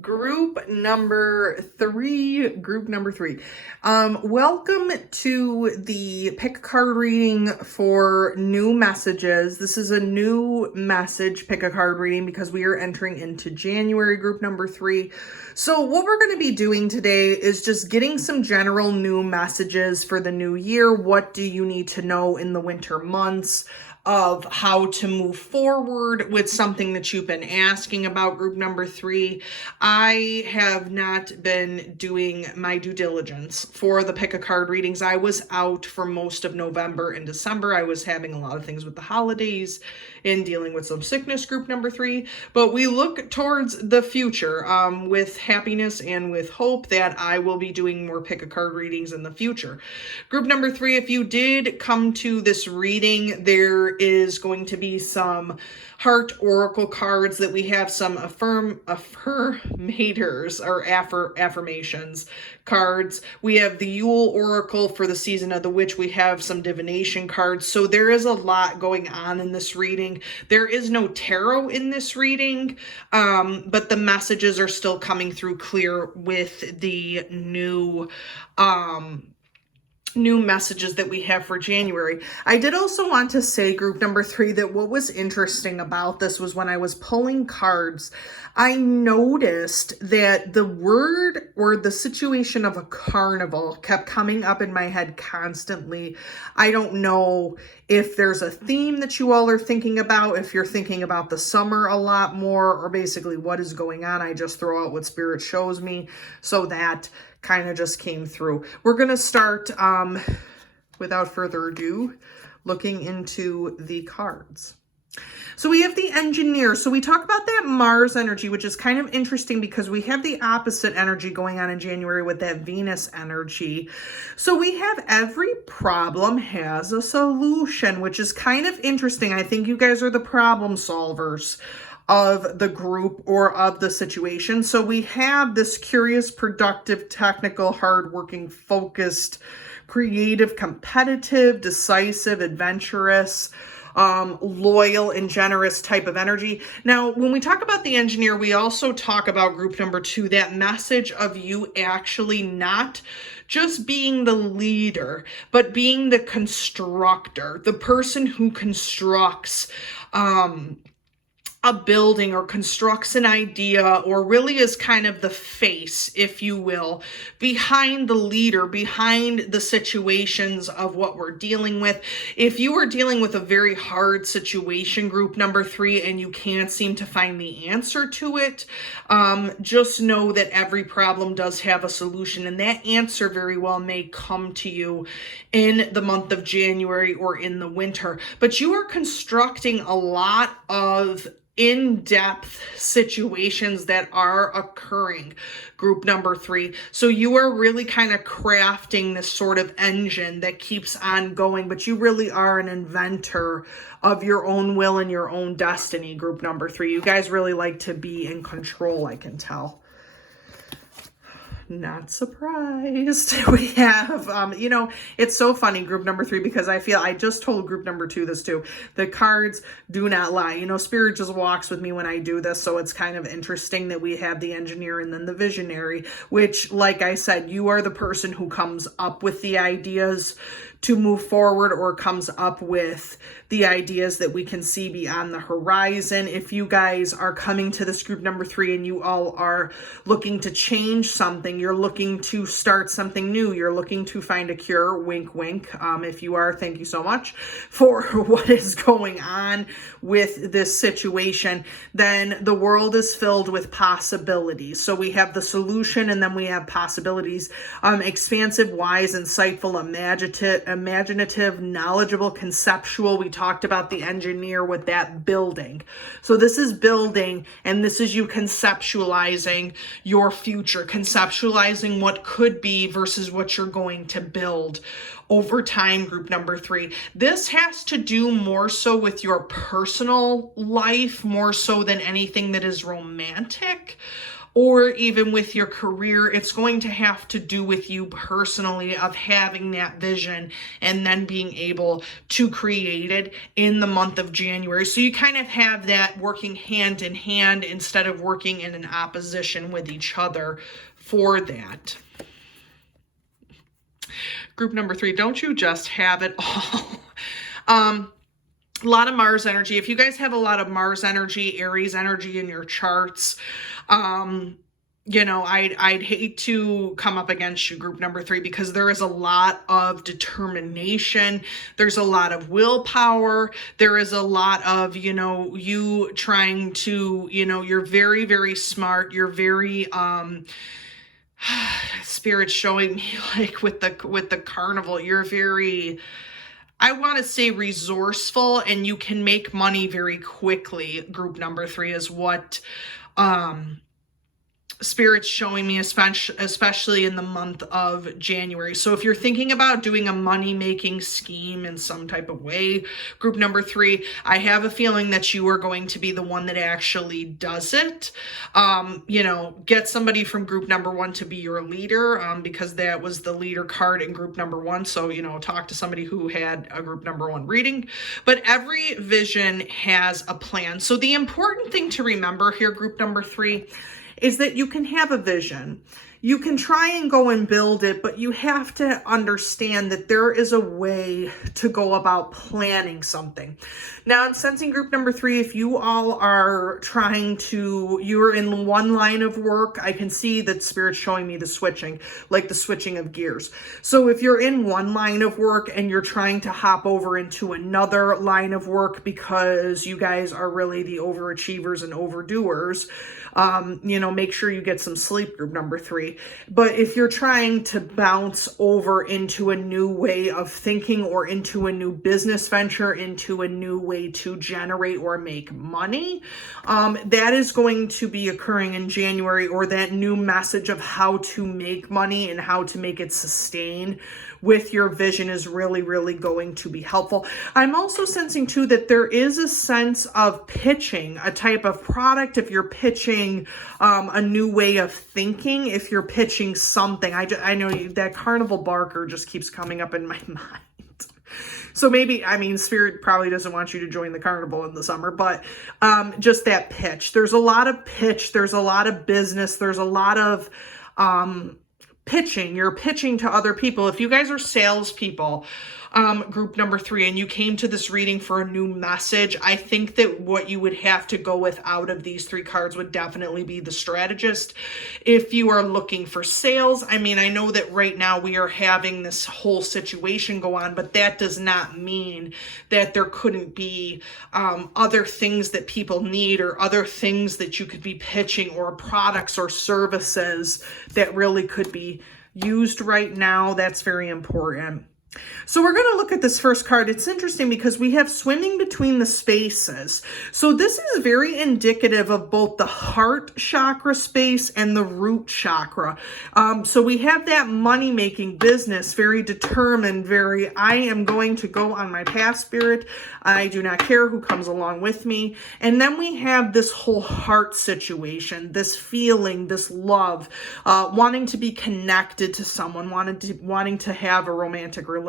Group number three. Welcome to the pick a card reading for new messages. This is a new message pick a card reading because we are entering into January, group number 3. So what we're going to be doing today is just getting some general new messages for the new year. What do you need to know in the winter months of how to move forward with something that you've been asking about, group number 3. I have not been doing my due diligence for the pick a card readings. I was out for most of November and December. I was having a lot of things with the holidays and dealing with some sickness, group number 3. But we look towards the future with happiness and with hope that I will be doing more pick a card readings in the future. Group number 3, if you did come to this reading, there is going to be some heart oracle cards that we have, some affirmators or affirmations cards. We have the Yule oracle for the season of the witch. We have some divination cards. So there is a lot going on in this reading. There is no tarot in this reading, but the messages are still coming through clear with the new messages that we have for January. I did also want to say, group number 3, that what was interesting about this was when I was pulling cards, I noticed that the word or the situation of a carnival kept coming up in my head constantly. I don't know if there's a theme that you all are thinking about, if you're thinking about the summer a lot more, or basically what is going on. I just throw out what Spirit shows me, so that kind of just came through. We're going to start, without further ado, looking into the cards. So we have the Engineer. So we talk about that Mars energy, which is kind of interesting because we have the opposite energy going on in January with that Venus energy. So we have every problem has a solution, which is kind of interesting. I think you guys are the problem solvers of the group or of the situation. So we have this curious, productive, technical, hardworking, focused, creative, competitive, decisive, adventurous, loyal and generous type of energy. Now, when we talk about the Engineer, we also talk about group number 2, that message of you actually not just being the leader, but being the constructor, the person who constructs, a building or constructs an idea, or really is kind of the face, if you will, behind the leader, behind the situations of what we're dealing with. If you are dealing with a very hard situation, group number 3, and you can't seem to find the answer to it, just know that every problem does have a solution, and that answer very well may come to you in the month of January or in the winter. But you are constructing a lot of in-depth situations that are occurring, group number 3. So you are really kind of crafting this sort of engine that keeps on going, but you really are an inventor of your own will and your own destiny, group number 3. You guys really like to be in control, I can tell. Not surprised. We have, it's so funny, group number 3, because I feel I just told group number 2 this too. The cards do not lie. Spirit just walks with me when I do this. So it's kind of interesting that we have the Engineer and then the Visionary, which, like I said, you are the person who comes up with the ideas to move forward, or comes up with the ideas that we can see beyond the horizon. If you guys are coming to this group number 3 and you all are looking to change something, you're looking to start something new, you're looking to find a cure, wink, wink. If you are, thank you so much for what is going on with this situation, then the world is filled with possibilities. So we have the solution, and then we have possibilities. Expansive, wise, insightful, imaginative, knowledgeable, conceptual. We talked about the Engineer with that building. So this is building, and this is you conceptualizing your future, conceptualizing what could be versus what you're going to build over time, group number 3. This has to do more so with your personal life, more so than anything that is romantic, or even with your career. It's going to have to do with you personally, of having that vision and then being able to create it in the month of January. So you kind of have that working hand in hand instead of working in an opposition with each other for that. Group number 3, don't you just have it all? A lot of Mars energy. If you guys have a lot of Mars energy, Aries energy in your charts, you know, I'd hate to come up against you, group number 3, because there is a lot of determination. There's a lot of willpower. There is a lot of, you know, you trying to, you know, you're very, very smart. You're very, Spirit's showing me, like, with the carnival, you're very, I want to say, resourceful, and you can make money very quickly. Group number 3 is what Spirit's showing me, especially in the month of January. So if you're thinking about doing a money-making scheme in some type of way, group number 3, I have a feeling that you are going to be the one that actually does it. You know, get somebody from group number 1 to be your leader, because that was the leader card in group number 1. So, you know, talk to somebody who had a group number 1 reading. But every vision has a plan. So the important thing to remember here, group number 3, is that you can have a vision. You can try and go and build it, but you have to understand that there is a way to go about planning something. Now, I'm sensing group number 3, if you all are trying to, you're in one line of work, I can see that Spirit's showing me the switching, like the switching of gears. So if you're in one line of work and you're trying to hop over into another line of work because you guys are really the overachievers and overdoers, you know, make sure you get some sleep, group number 3. But if you're trying to bounce over into a new way of thinking, or into a new business venture, into a new way to generate or make money, that is going to be occurring in January, or that new message of how to make money and how to make it sustain with your vision is really, really going to be helpful. I'm also sensing too that there is a sense of pitching a type of product. If you're pitching a new way of thinking, if you're pitching something, I know that carnival barker just keeps coming up in my mind. So maybe, I mean, Spirit probably doesn't want you to join the carnival in the summer, but just that pitch. There's a lot of pitch. There's a lot of business. There's a lot of pitching. You're pitching to other people. If you guys are salespeople, group number 3, and you came to this reading for a new message, I think that what you would have to go with out of these 3 cards would definitely be the strategist. If you are looking for sales, I mean, I know that right now we are having this whole situation go on, but that does not mean that there couldn't be other things that people need, or other things that you could be pitching, or products or services that really could be used right now. That's very important. So we're going to look at this first card. It's interesting because we have swimming between the spaces. So this is very indicative of both the heart chakra space and the root chakra. So we have that money-making business, very determined, very, I am going to go on my path, Spirit. I do not care who comes along with me. And then we have this whole heart situation, this feeling, this love, wanting to be connected to someone, wanting to have a romantic relationship.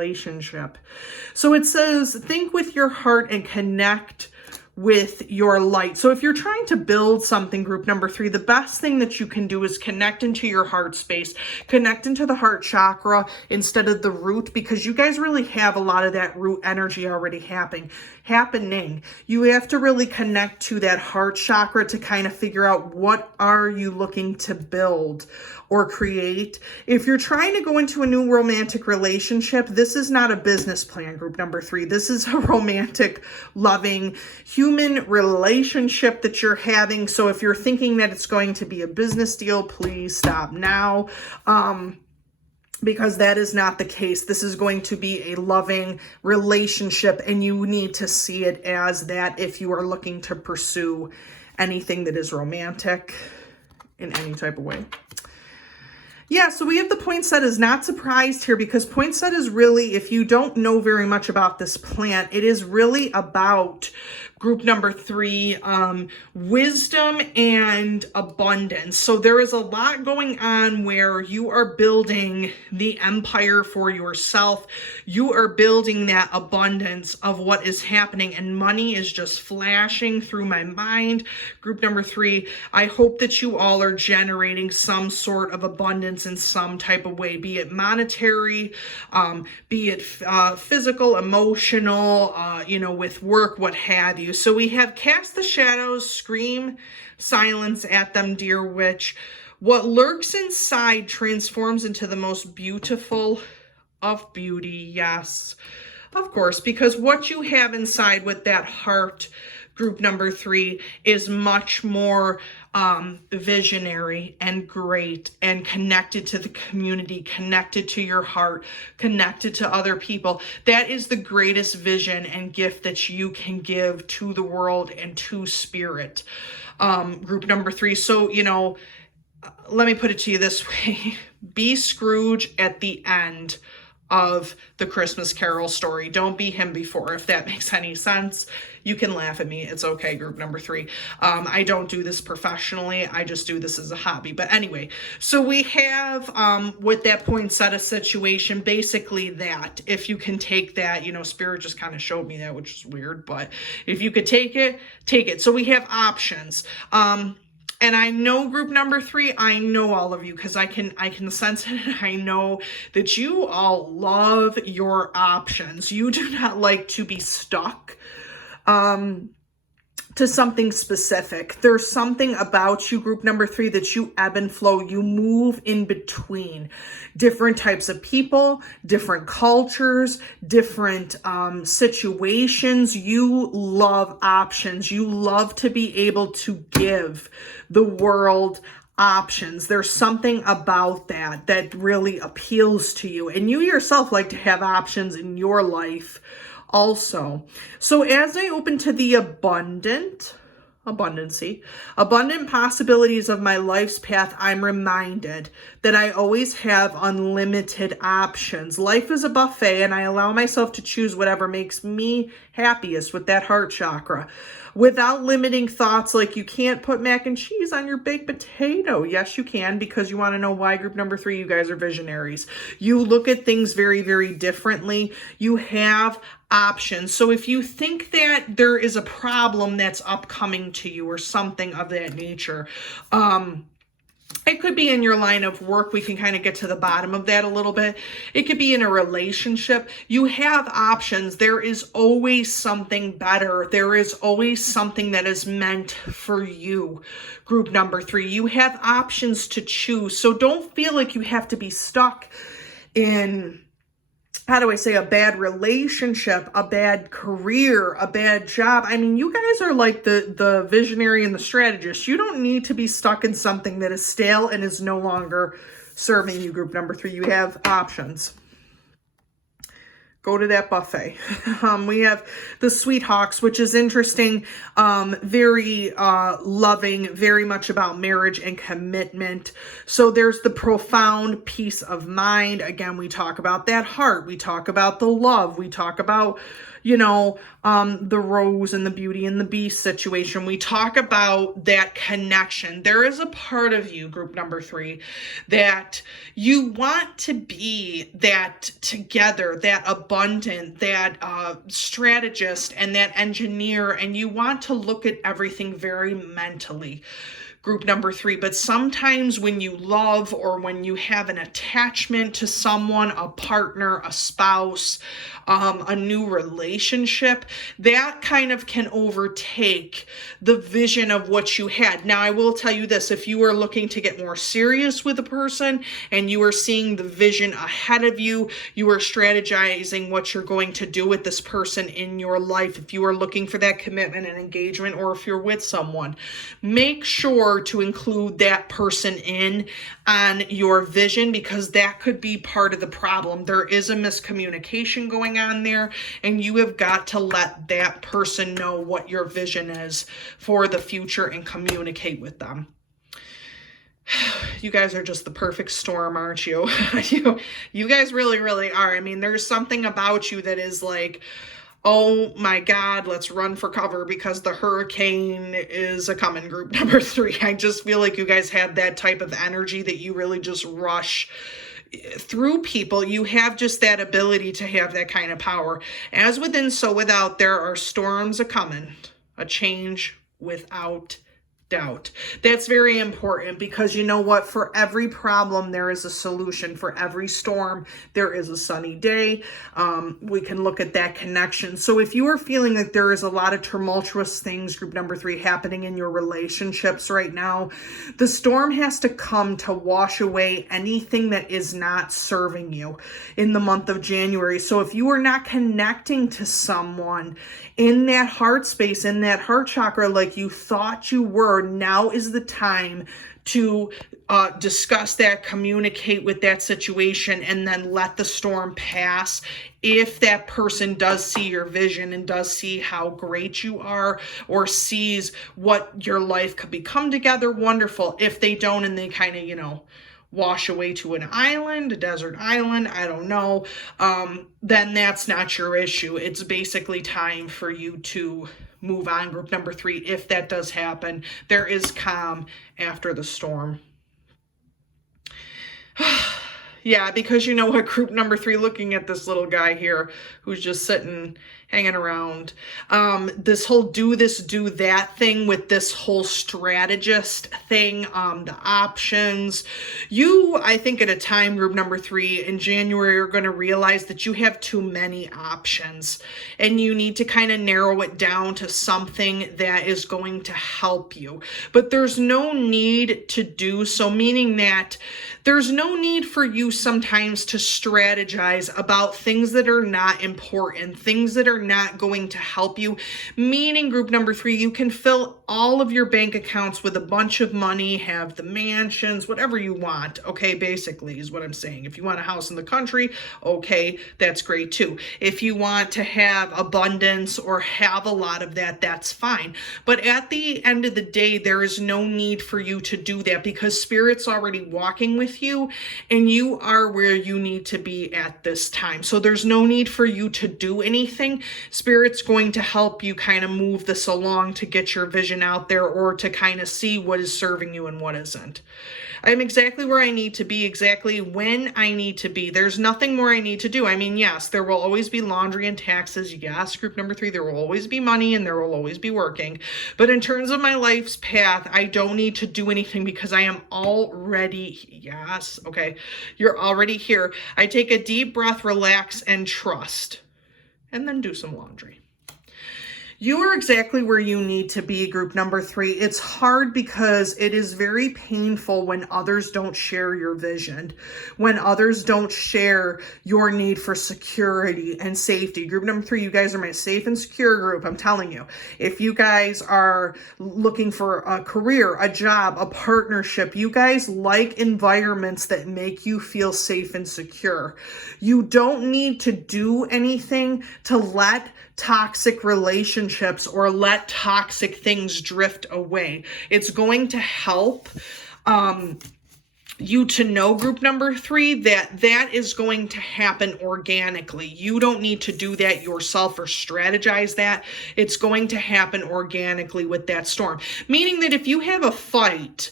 So it says, think with your heart and connect with your light. So if you're trying to build something, group number 3, the best thing that you can do is connect into your heart space, connect into the heart chakra instead of the root, because you guys really have a lot of that root energy already happening. You have to really connect to that heart chakra to kind of figure out, what are you looking to build or create? If you're trying to go into a new romantic relationship, this is not a business plan, group number 3. This is a romantic, loving, human relationship that you're having. So if you're thinking that it's going to be a business deal, please stop now. Because that is not the case. This is going to be a loving relationship, and you need to see it as that if you are looking to pursue anything that is romantic in any type of way. Yeah, so we have the poinsettia is not surprised here because poinsettia is really, if you don't know very much about this plant, it is really about group number 3, wisdom and abundance. So there is a lot going on where you are building the empire for yourself. You are building that abundance of what is happening, and money is just flashing through my mind. Group number 3, I hope that you all are generating some sort of abundance in some type of way, be it monetary, be it physical, emotional, with work, what have you. So we have cast the shadows, scream silence at them, dear witch. What lurks inside transforms into the most beautiful of beauty. Yes, of course, because what you have inside with that heart, group number 3, is much more visionary and great and connected to the community, connected to your heart, connected to other people. That is the greatest vision and gift that you can give to the world and to spirit, group number 3. So, let me put it to you this way. Be Scrooge at the end of the Christmas Carol story. Don't be him before, if that makes any sense. You can laugh at me. It's okay, group number 3. I don't do this professionally. I just do this as a hobby. But anyway, so we have with that poinsettia situation, basically that. If you can take that, Spirit just kind of showed me that, which is weird. But if you could take it, take it. So we have options. And I know group number 3, I know all of you because I can sense it. I know that you all love your options. You do not like to be stuck to something specific. There's something about you, group number 3, that you ebb and flow. You move in between different types of people, different cultures, different situations. You love options. You love to be able to give the world options. There's something about that really appeals to you. And you yourself like to have options in your life also. So as I open to the abundant possibilities of my life's path, I'm reminded that I always have unlimited options. Life is a buffet, and I allow myself to choose whatever makes me happiest with that heart chakra, without limiting thoughts like you can't put mac and cheese on your baked potato. Yes, you can, because you want to know why, group number 3, you guys are visionaries. You look at things very, very differently. You have options. So if you think that there is a problem that's upcoming to you or something of that nature, it could be in your line of work. We can kind of get to the bottom of that a little bit. It could be in a relationship. You have options. There is always something better. There is always something that is meant for you, group number 3. You have options to choose. So don't feel like you have to be stuck in, how do I say, a bad relationship, a bad career, a bad job. I mean, you guys are like the visionary and the strategist. You don't need to be stuck in something that is stale and is no longer serving you, group number 3. You have options. Go to that buffet. We have the Sweethawks, which is interesting, very loving, very much about marriage and commitment. So there's the profound peace of mind. Again, we talk about that heart. We talk about the love. We talk about, the rose and the beauty and the beast situation. We talk about that connection. There is a part of you, group number 3, that you want to be that together, that abundant, that strategist and that engineer, and you want to look at everything very mentally, group number 3. But sometimes when you love or when you have an attachment to someone, a partner, a spouse, a new relationship, that kind of can overtake the vision of what you had. Now, I will tell you this, if you are looking to get more serious with a person and you are seeing the vision ahead of you, you are strategizing what you're going to do with this person in your life. If you are looking for that commitment and engagement, or if you're with someone, make sure to include that person in on your vision, because that could be part of the problem. There is a miscommunication going on there, and you have got to let that person know what your vision is for the future and communicate with them. you guys are just the perfect storm, aren't you? You guys really, really are. I mean, there's something about you that is like, oh my God, let's run for cover because the hurricane is a coming, group number 3. I just feel like you guys had that type of energy that you really just rush through people. You have just that ability to have that kind of power. As within, so without, there are storms a coming, a change without doubt. That's very important, because you know what? For every problem, there is a solution. For every storm, there is a sunny day. We can look at that connection. So if you are feeling like there is a lot of tumultuous things, group number 3, happening in your relationships right now, the storm has to come to wash away anything that is not serving you in the month of January. So if you are not connecting to someone in that heart space, in that heart chakra, like you thought you were, now is the time to discuss that, communicate with that situation, and then let the storm pass. If that person does see your vision and does see how great you are, or sees what your life could become together, wonderful. If they don't, and they kind of, wash away to an island, a desert island, I don't know, then that's not your issue. It's basically time for you to move on, group number 3. If that does happen, there is calm after the storm. Yeah, because you know what, group number 3, looking at this little guy here who's just sitting, hanging around, this whole do this, do that thing with this whole strategist thing, the options. You, I think at a time, group number 3, in January, are going to realize that you have too many options, and you need to kind of narrow it down to something that is going to help you. But there's no need to do so, meaning that there's no need for you sometimes to strategize about things that are not important, things that are not going to help you. Meaning, group number 3, you can fill all of your bank accounts with a bunch of money, have the mansions, whatever you want. Okay, basically is what I'm saying. If you want a house in the country, okay, that's great too. If you want to have abundance or have a lot of that, that's fine. But at the end of the day, there is no need for you to do that, because Spirit's already walking with you, and you are where you need to be at this time. So there's no need for you to do anything. Spirit's going to help you kind of move this along to get your vision out there, or to kind of see what is serving you and what isn't. I'm exactly where I need to be, exactly when I need to be. There's nothing more I need to do. I mean, yes, there will always be laundry and taxes. Yes, group number 3, there will always be money, and there will always be working. But in terms of my life's path, I don't need to do anything, because I am already, yes, okay, you're already here. I take a deep breath, relax, and trust, and then do some laundry. You are exactly where you need to be, group number 3. It's hard because it is very painful when others don't share your vision, when others don't share your need for security and safety. Group number 3, you guys are my safe and secure group. I'm telling you, if you guys are looking for a career, a job, a partnership, you guys like environments that make you feel safe and secure. You don't need to do anything to let toxic relationships or let toxic things drift away. It's going to help you to know, group number 3, that is going to happen organically. You don't need to do that yourself or strategize that. It's going to happen organically with that storm. Meaning that if you have a fight,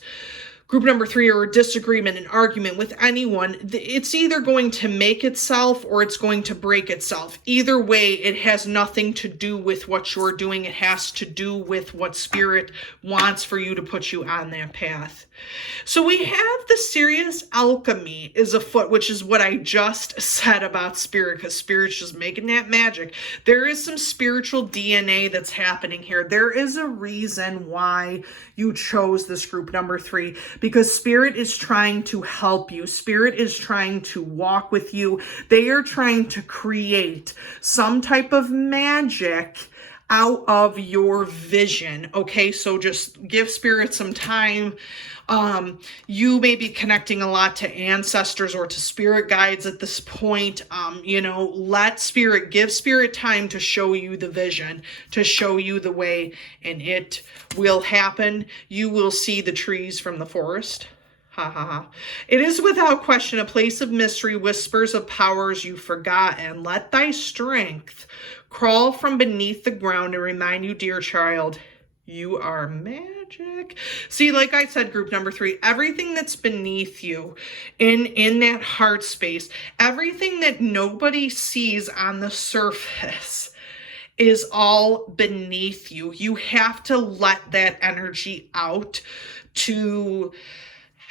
group number 3, or a disagreement, an argument with anyone, it's either going to make itself or it's going to break itself. Either way, it has nothing to do with what you're doing. It has to do with what Spirit wants for you to put you on that path. So we have the serious alchemy is afoot, which is what I just said about Spirit, because Spirit's just making that magic. There is some spiritual DNA that's happening here. There is a reason why you chose this group number 3, because Spirit is trying to help you. Spirit is trying to walk with you. They are trying to create some type of magic out of your vision. Okay, so just give Spirit some time. You may be connecting a lot to ancestors or to spirit guides at this point. Let Spirit, give Spirit time to show you the vision, to show you the way, and it will happen. You will see the trees from the forest. Ha ha ha. It is without question a place of mystery, whispers of powers you forgot, and let thy strength crawl from beneath the ground and remind you, dear child, you are magic. See, like I said, group number 3, everything that's beneath you in that heart space, everything that nobody sees on the surface is all beneath you. You have to let that energy out to,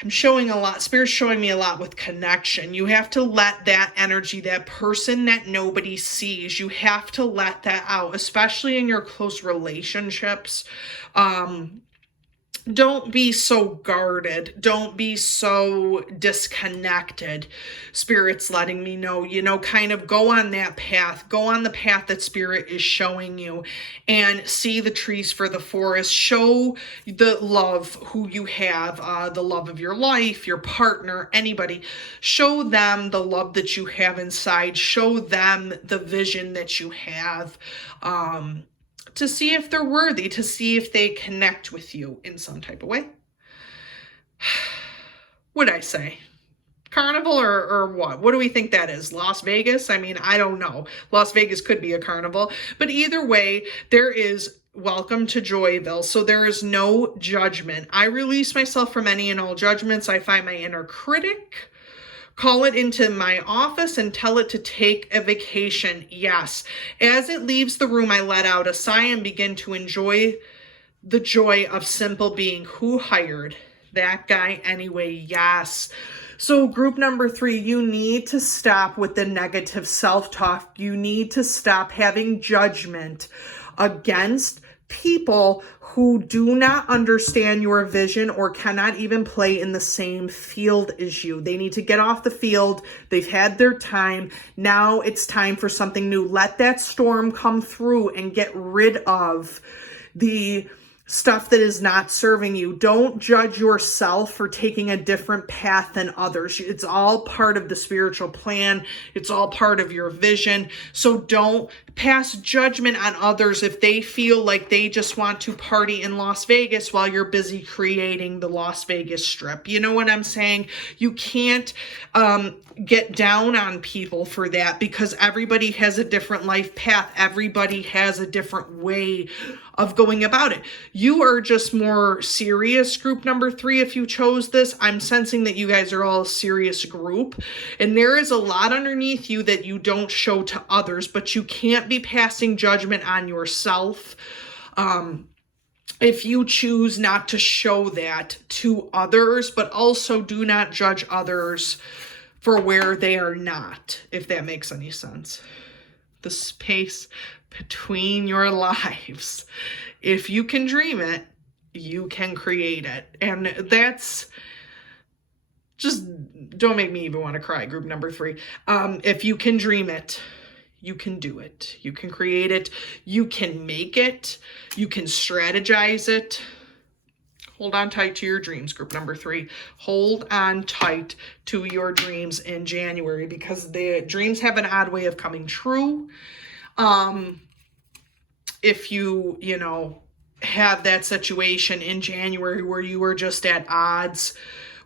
I'm showing a lot, Spirit's showing me a lot with connection. You have to let that energy, that person that nobody sees, you have to let that out, especially in your close relationships. Don't be so guarded. Don't be so disconnected. Spirit's letting me know, kind of go on that path. Go on the path that Spirit is showing you and see the trees for the forest. Show the love who you have, the love of your life, your partner, anybody. Show them the love that you have inside. Show them the vision that you have. To see if they're worthy, to see if they connect with you in some type of way. What'd I say? Carnival or what? What do we think that is? Las Vegas? I mean, I don't know. Las Vegas could be a carnival. But either way, there is welcome to Joyville. So there is no judgment. I release myself from any and all judgments. I find my inner critic. Call it into my office and tell it to take a vacation. Yes. As it leaves the room, I let out a sigh and begin to enjoy the joy of simple being. Who hired that guy anyway? Yes. So group number 3, you need to stop with the negative self-talk. You need to stop having judgment against people who do not understand your vision or cannot even play in the same field as you. They need to get off the field. They've had their time. Now it's time for something new. Let that storm come through and get rid of the stuff that is not serving you. Don't judge yourself for taking a different path than others. It's all part of the spiritual plan. It's all part of your vision. So don't pass judgment on others if they feel like they just want to party in Las Vegas while you're busy creating the Las Vegas Strip. You know what I'm saying? You can't get down on people for that because everybody has a different life path. Everybody has a different way of going about it. You are just more serious, group number 3. If you chose this, I'm sensing that you guys are all a serious group and there is a lot underneath you that you don't show to others, but you can't be passing judgment on yourself. If you choose not to show that to others, but also do not judge others for where they are not, if that makes any sense. The space between your lives. If you can dream it, you can create it. And that's just, don't make me even want to cry, group number 3. If you can dream it, you can do it. You can create it. You can make it. You can strategize it. Hold on tight to your dreams, group number 3. Hold on tight to your dreams in January because the dreams have an odd way of coming true. If you have that situation in January where you were just at odds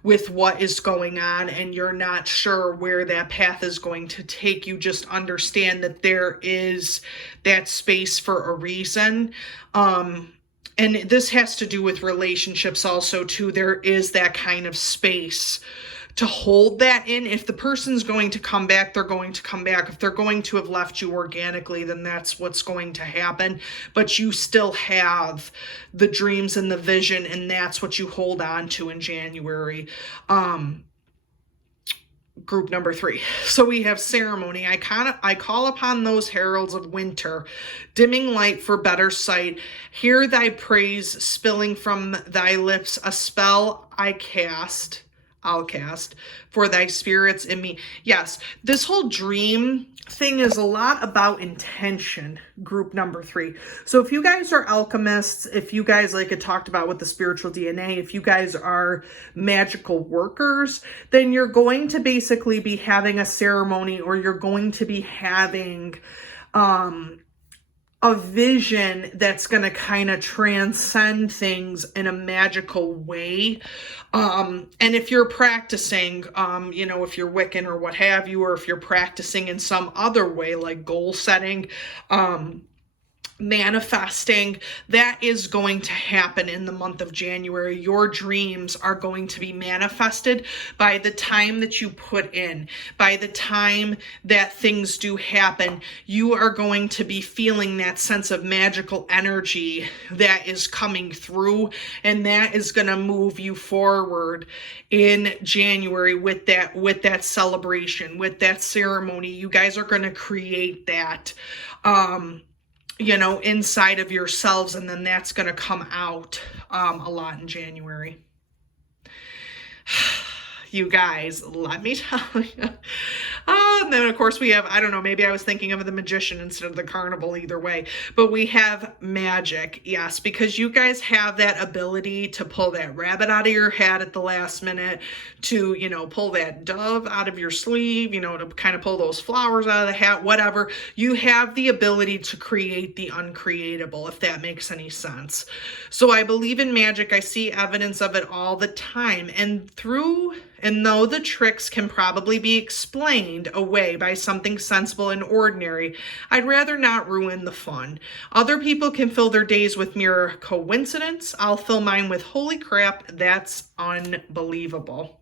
with what is going on and you're not sure where that path is going to take you, just understand that there is that space for a reason. And this has to do with relationships also too. There is that kind of space to hold that in. If the person's going to come back, they're going to come back. If they're going to have left you organically, then that's what's going to happen. But you still have the dreams and the vision, and that's what you hold on to in January. Group number 3. So we have ceremony. I call upon those heralds of winter, dimming light for better sight. Hear thy praise spilling from thy lips, a spell I'll cast for thy spirits in me. Yes, this whole dream thing is a lot about intention, group number 3. So if you guys are alchemists, if you guys, like I talked about with the spiritual DNA, if you guys are magical workers, then you're going to basically be having a ceremony, or you're going to be having a vision that's going to kind of transcend things in a magical way. And if you're practicing, if you're Wiccan or what have you, or if you're practicing in some other way, like goal setting, manifesting, that is going to happen in the month of January. Your dreams are going to be manifested by the time that you put in. By the time that things do happen, you are going to be feeling that sense of magical energy that is coming through, and that is going to move you forward in January with that celebration, with that ceremony. You guys are going to create that inside of yourselves, and then that's going to come out a lot in January. You guys, let me tell you. And then, of course, we have, I don't know, maybe I was thinking of the Magician instead of the Carnival, either way. But we have magic, yes, because you guys have that ability to pull that rabbit out of your hat at the last minute, to, pull that dove out of your sleeve, to kind of pull those flowers out of the hat, whatever. You have the ability to create the uncreatable, if that makes any sense. So I believe in magic. I see evidence of it all the time. And though the tricks can probably be explained away by something sensible and ordinary, I'd rather not ruin the fun. Other people can fill their days with mere coincidence. I'll fill mine with holy crap, that's unbelievable.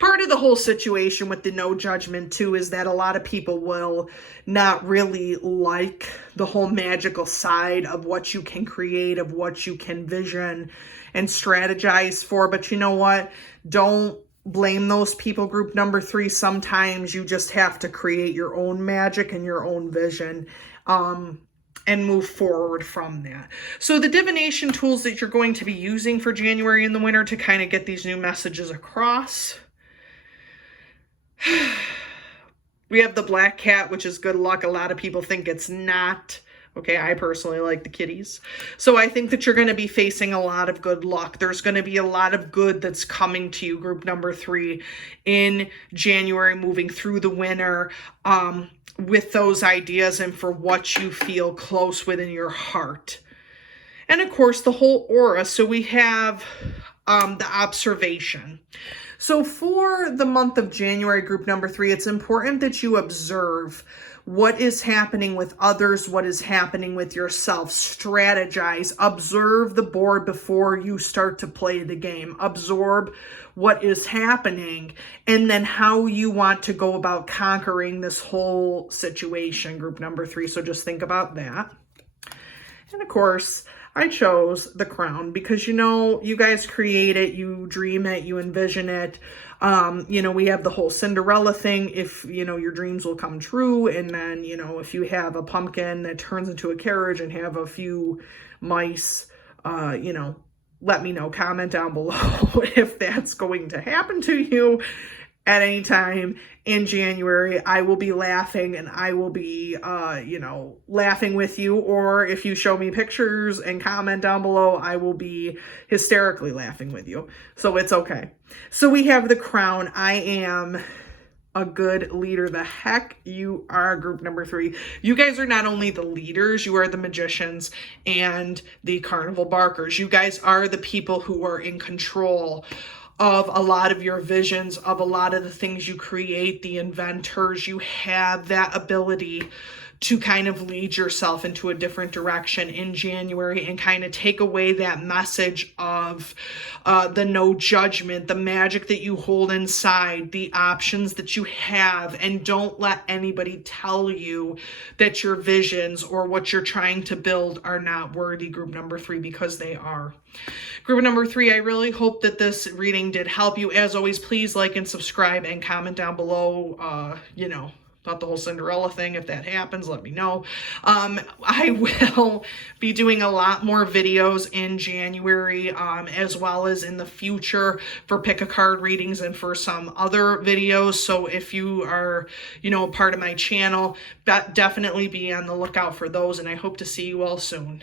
Part of the whole situation with the no judgment too is that a lot of people will not really like the whole magical side of what you can create, of what you can vision and strategize for. But you know what? Don't blame those people. Group number 3, sometimes you just have to create your own magic and your own vision and move forward from that. So the divination tools that you're going to be using for January in the winter to kind of get these new messages across. We have the Black Cat, which is good luck. A lot of people think it's not. Okay, I personally like the kitties. So I think that you're going to be facing a lot of good luck. There's going to be a lot of good that's coming to you, group number 3, in January, moving through the winter, with those ideas and for what you feel close within your heart. And of course, the whole aura. So we have the observation. So for the month of January, group number 3, it's important that you observe what is happening with others, what is happening with yourself. Strategize, observe the board before you start to play the game. Absorb what is happening, and then how you want to go about conquering this whole situation, group number 3. So just think about that. And of course, I chose the Crown because, you guys create it, you dream it, you envision it. We have the whole Cinderella thing. If, your dreams will come true. And then, if you have a pumpkin that turns into a carriage and have a few mice, let me know, comment down below if that's going to happen to you at any time in January. I will be laughing, and I will be, laughing with you. Or if you show me pictures and comment down below, I will be hysterically laughing with you. So it's okay. So we have the Crown. I am a good leader. The heck you are, group number 3. You guys are not only the leaders, you are the magicians and the carnival barkers. You guys are the people who are in control of a lot of your visions, of a lot of the things you create, the inventors. You have that ability to kind of lead yourself into a different direction in January and kind of take away that message of the no judgment, the magic that you hold inside, the options that you have, and don't let anybody tell you that your visions or what you're trying to build are not worthy, group number 3, because they are. Group number 3, I really hope that this reading did help you. As always, please like and subscribe and comment down below, about the whole Cinderella thing. If that happens, let me know. I will be doing a lot more videos in January, as well as in the future for pick a card readings and for some other videos. So if you are, part of my channel, definitely be on the lookout for those, and I hope to see you all soon.